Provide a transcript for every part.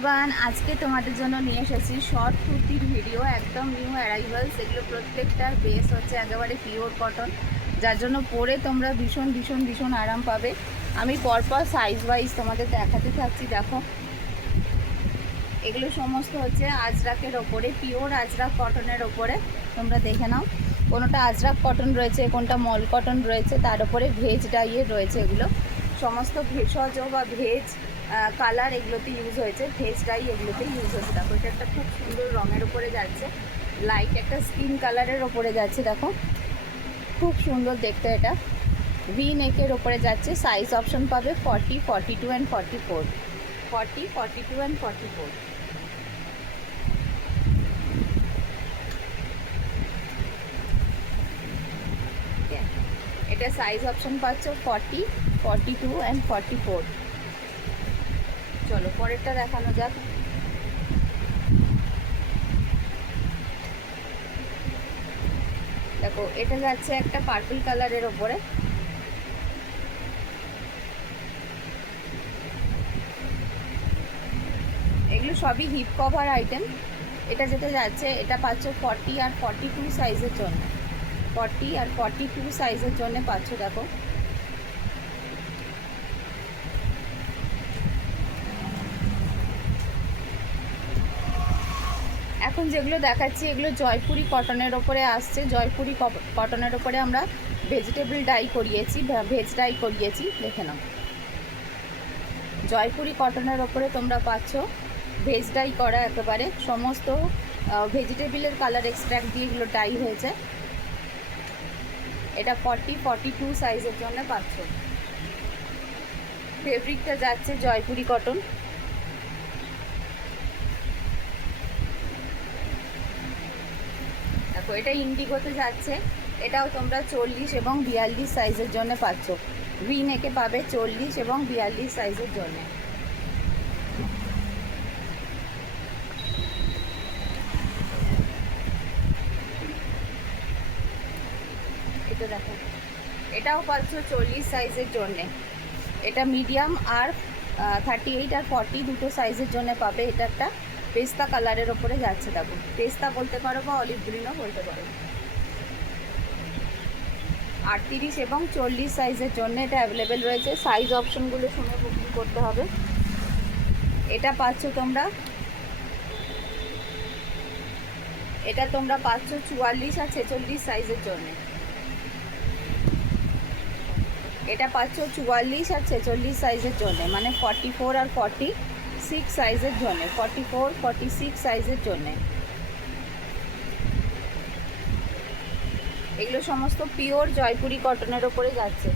আজকে তোমাদের জন্য নিয়ে এসেছি শর্ট কুর্তির ভিডিও, একদম নিউ অ্যারাইভালস। এগুলো প্রত্যেকটার বেস হচ্ছে একেবারে পিওর কটন, যার জন্য পরে তোমরা ভীষণ ভীষণ ভীষণ আরাম পাবে। আমি পরপর সাইজ ওয়াইজ তোমাদের দেখাতে থাকছি। দেখো, এগুলো সমস্ত হচ্ছে আজরাকের ওপরে, পিওর আজরাক কটনের ওপরে। তোমরা দেখে নাও, কোনোটা আজরাক কটন রয়েছে, কোনটা মল কটন রয়েছে, তার উপরে ভেজ ডাইয়ের রয়েছে। এগুলো সমস্ত ভেষজ বা ভেজ কালার এগুলোতে ইউজ হয়েছে, ভেজ ডাই এগুলোতে ইউজ হয়েছে। দেখো, এটা একটা খুব সুন্দর রঙের ওপরে যাচ্ছে, লাইট একটা স্কিন কালারের ওপরে যাচ্ছে। দেখো, খুব সুন্দর দেখতে। এটা ভি নেকের ওপরে যাচ্ছে। সাইজ অপশন পাবে 40, 42 অ্যান্ড 44। 40, 42 অ্যান্ড 44। এটা সাইজ অপশন পাচ্ছ 40, 42 অ্যান্ড 44। চলো পরেরটা দেখানো যাক। দেখো, এটা যাচ্ছে একটা পার্পল কালারের ওপরে। এগুলো সবই হিপ কভার আইটেম। এটা যেটা যাচ্ছে, এটা পাচ্ছ 40 আর 42 সাইজের জন্য। 40 আর 42 সাইজের জন্য পাচ্ছ। দেখো, এখন যেগুলো দেখাচ্ছি এগুলো জয়পুরি কটনের ওপরে আসছে। জয়পুরি কটনের ওপরে আমরা ভেজিটেবল ডাই করিয়েছি, ভেজ ডাই করিয়েছি। দেখে নাও, জয়পুরি কটনের ওপরে তোমরা পাচ্ছ ভেজ ডাই করা, একেবারে সমস্ত ভেজিটেবলের কালার এক্সট্রাক্ট দিয়ে এগুলো ডাই হয়েছে। এটা 40, 42 সাইজের জন্য পাচ্ছ। ফেব্রিকটা যাচ্ছে জয়পুরি কটন। দেখো, এটা ইন্ডিগোতে যাচ্ছে। এটাও তোমরা 40 এবং 42 সাইজের জন্য পাচ্ছ। ভি নেকে পাবে 40 এবং 42 সাইজের জন্য। এটা দেখো, এটাও পাচ্ছ 40 সাইজের জন্যে। এটা মিডিয়াম আর 38 আর 40 দুটো সাইজের জন্য পাবে। এটা একটা পেস্তা কালারের ওপরে যাচ্ছে। দেখো, পেস্তা বলতে পারো বা অলিভ গ্রিনও বলতে পারো। 38 এবং 40 সাইজের জন্য এটা অ্যাভেলেবেল রয়েছে। সাইজ অপশনগুলো শুনে বুকিং করতে হবে। এটা পাচ্ছ তোমরা, এটা তোমরা পাচ্ছ 44 আর 46 সাইজের জন্য। এটা পাচ্ছ 44 আর 46 সাইজের জন্য, মানে 44 আর 46 সাইজের জন্য। 44, 46 সাইজের জন্য। এগুলো সমস্ত পিওর জয়পুরি কটনের ওপরে যাচ্ছে।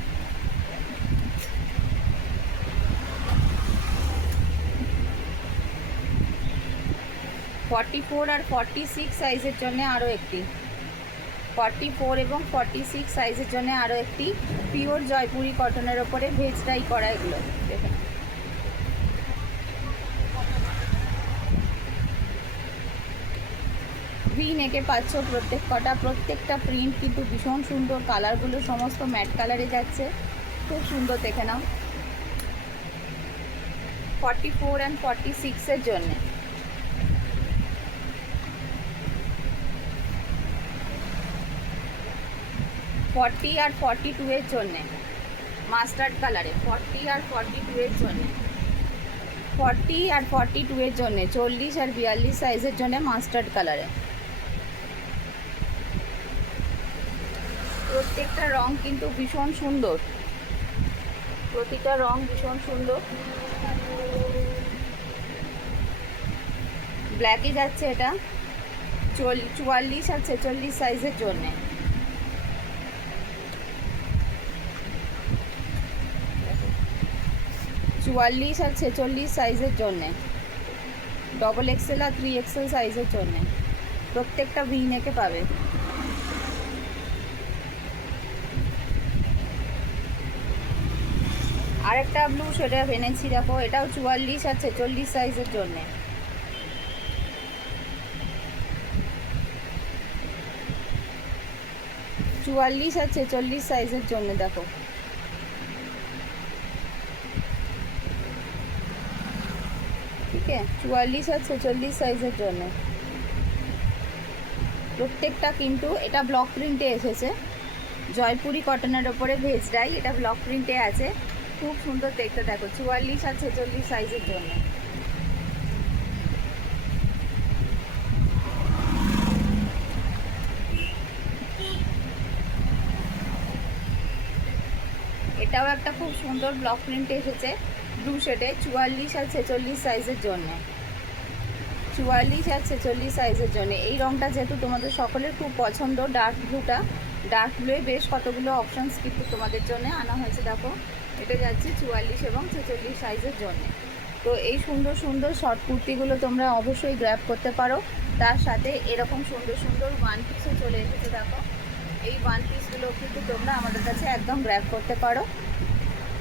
ফর্টি ফোর আর 46 সাইজের জন্য আরও একটি। 44 এবং 46 সাইজের জন্য আরও একটি পিওর জয়পুরি কটনের ওপরে ভেজ ডাই করা। এগুলো দেখুন, ভি নেকে পাচ্ছ প্রত্যেক কটা। প্রত্যেকটা প্রিন্ট কিন্তু ভীষণ সুন্দর, কালারগুলো সমস্ত ম্যাট কালারে যাচ্ছে, খুব সুন্দর। দেখে নাও, 44 অ্যান্ড 46-এর জন্যে। ফর্টি আর 42 এর জন্যে মাস্টার্ড কালারে। 40 আর 42 এর জন্যে। 40 আর 42 এর জন্যে 40 আর 42 সাইজের জন্য মাস্টার্ড কালারে। প্রত্যেকটা রং কিন্তু ভীষণ সুন্দর, প্রতিটা রং ভীষণ সুন্দর। ব্ল্যাকে যাচ্ছে এটা 44 আর 46 সাইজের জন্যে। চুয়াল্লিশ আর 46 সাইজের জন্যে, ডবল এক্সেল আর 3XL সাইজের জন্যে। প্রত্যেকটা ভি নেকে পাবে। আরেকটা ব্লু শেডের এনেছি। দেখো, এটাও 44 আর 46 সাইজের জন্যে। চুয়াল্লিশ আর 46 সাইজের জন্য। দেখো, ওকে, 44 আর 46 সাইজের জন্য প্রত্যেকটা। কিন্তু এটা ব্লক প্রিন্টে এসেছে, জয়পুরি কটনের ওপরে ভেজ ডাই, এটা ব্লক প্রিন্টে আছে, খুব সুন্দর দেখতে। দেখো 44 আর 46 সাইজের জন্য। এটাও একটা খুব সুন্দর ব্লক প্রিন্টে এসেছে ব্লু শেডে, 44 আর 46 সাইজের জন্য। 44 আর 46 সাইজের জন্য এই রঙটা যেহেতু তোমাদের সকলের খুব পছন্দ, ডার্ক ব্লুটা, ডার্ক ব্লুয়ে বেশ কতগুলো অপশানস কিন্তু তোমাদের জন্য আনা হয়েছে। দেখো এটা যাচ্ছে 44 এবং 46 সাইজের জন্য। তো এই সুন্দর সুন্দর শর্ট কুর্তিগুলো তোমরা অবশ্যই গ্র্যাব করতে পারো। তার সাথে এরকম সুন্দর সুন্দর ওয়ান পিসও চলে এসেছে। দেখো এই ওয়ান পিসগুলো কিন্তু তোমরা আমাদের কাছে একদম গ্র্যাব করতে পারো।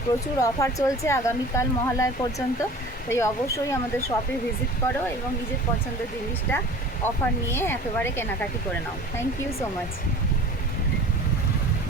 প্রচুর অফার চলছে আগামীকাল মহালয়া পর্যন্ত, তাই অবশ্যই আমাদের শপে ভিজিট করো এবং নিজের পছন্দের জিনিসটা অফার নিয়ে একেবারে কেনাকাটি করে নাও। Thank you so much.